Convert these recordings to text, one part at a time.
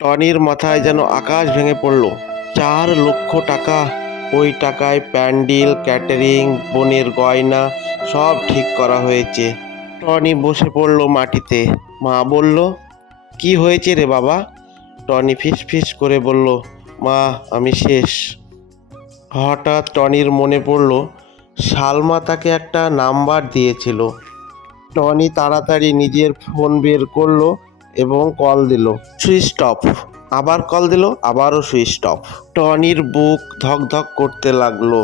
টনির মাথায় যেন আকাশ ভেঙে পড়ল। 4 লক্ষ টাকা! ওই টাকায় প্যান্ডেল, ক্যাটারিং, বোনের গয়না সব ঠিক করা হয়েছে। টনি বসে পড়ল মাটিতে। মা বলল, কি হয়েছে রে বাবা? টনি ফিস ফিস করে বলল, মা, আমি শেষ। হঠাৎ টনির মনে পড়ল সালমা তাকে একটা নাম্বার দিয়েছিল। টনি তাড়াতাড়ি নিজের ফোন বের করলো এবং কল দিল। Switch off. আবার কল দিল, আবারও সুইচ অফ। টনির বুক ধক ধক করতে লাগলো।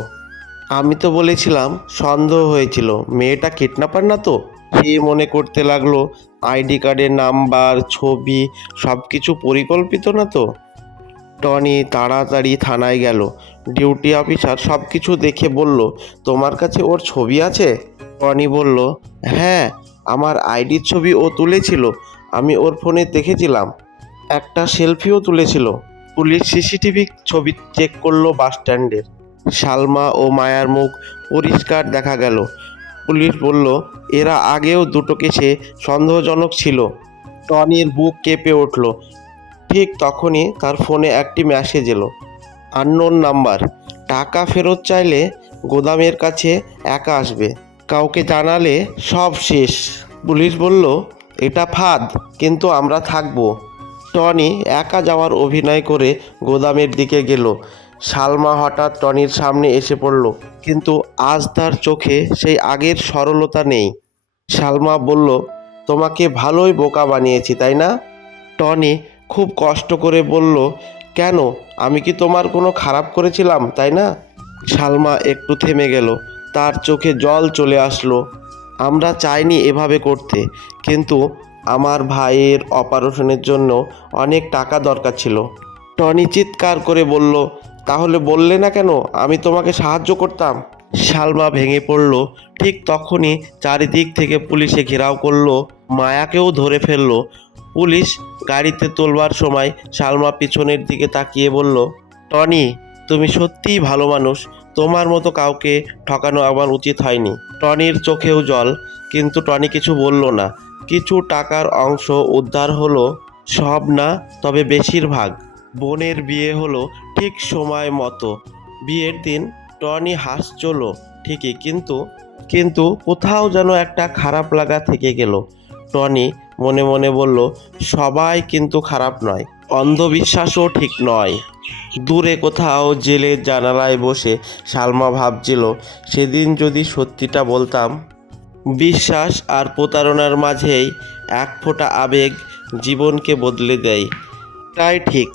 আমি তো বলেছিলাম সন্দেহ হয়েছিল, মেয়েটা কিডন্যাপার না তো। সে মনে করতে লাগলো আইডি কার্ডের নাম্বার, ছবি সব কিছু পরিকল্পিত না তো। টনি তাড়াতাড়ি থানায় গেল। ডিউটি অফিসার সব কিছু দেখে বলল, তোমার কাছে ওর ছবি আছে? টনি বলল, হ্যাঁ, আমার আইডির ছবি ও তুলেছিল। আমি ওর ফোনে দেখেছিলাম, একটা সেলফিও তুলেছিল। পুলিশ সিসিটিভি ছবি চেক করলো বাস স্ট্যান্ডের। সালমা ও মায়ার মুখ পরিষ্কার দেখা গেল। পুলিশ বলল, এরা আগেও দুটো কেসে সন্দেহজনক ছিল। টনির বুক কেঁপে উঠল। ঠিক তখনই তার ফোনে একটি মেসেজ এলো। আননোন নাম্বার, টাকা ফেরত চাইলে গোদামের কাছে একা আসবে, কাউকে জানালে সব শেষ। পুলিশ বলল, এটা ফাঁদ, কিন্তু আমরা থাকবো। টনি একা যাওয়ার অভিনয় করে গোদামের দিকে গেল। সালমা হঠাৎ টনির সামনে এসে পড়ল, কিন্তু আজ তার চোখে সেই আগের সরলতা নেই। সালমা বলল, তোমাকে ভালোই বোকা বানিয়েছি, তাই না? টনি খুব কষ্ট করে বলল, কেন, আমি কি তোমার কোনো খারাপ করেছিলাম, তাই না? সালমা একটু থেমে গেল। তার চোখে জল চলে আসলো। আমরা চাইনি এভাবে করতে, কিন্তু আমার ভাইয়ের অপারেশনের জন্য অনেক টাকা দরকার ছিল। টনি চিৎকার করে বলল, তাহলে বললে না কেন, আমি তোমাকে সাহায্য করতাম। সালমা ভেঙে পড়ল। ঠিক তখনই চারিদিক থেকে পুলিশে ঘেরাও করলো। মায়াকেও ধরে ফেললো। পুলিশ গাড়িতে তোলবার সময় সালমা পিছনের দিকে তাকিয়ে বলল, টনি, তুমি সত্যিই ভালো মানুষ। তোমার মতো কাউকে ঠকানো আমার উচিত হয়নি। টনির চোখেও জল, কিন্তু টনি কিছু বলল না। কিছু টাকার অংশ উদ্ধার হলো, সব না, তবে বেশিরভাগ। বোনের বিয়ে হলো ঠিক সময় মতো। বিয়ের দিন টনি হাসছিল ঠিকই, কিন্তু কোথাও যেন একটা খারাপ লাগা থেকে গেল। টনি মনে মনে বলল, সবাই কিন্তু খারাপ নয়, অন্ধবিশ্বাসও ঠিক নয়। দূরে কোথাও জেলের জানালায় বসে সালমা ভাবছিল, সেদিন যদি সত্যিটা বলতাম। বিশ্বাস আর প্রতারণার মাঝেই এক ফোঁটা আবেগ জীবনকে বদলে দেয়। তাই ঠিক।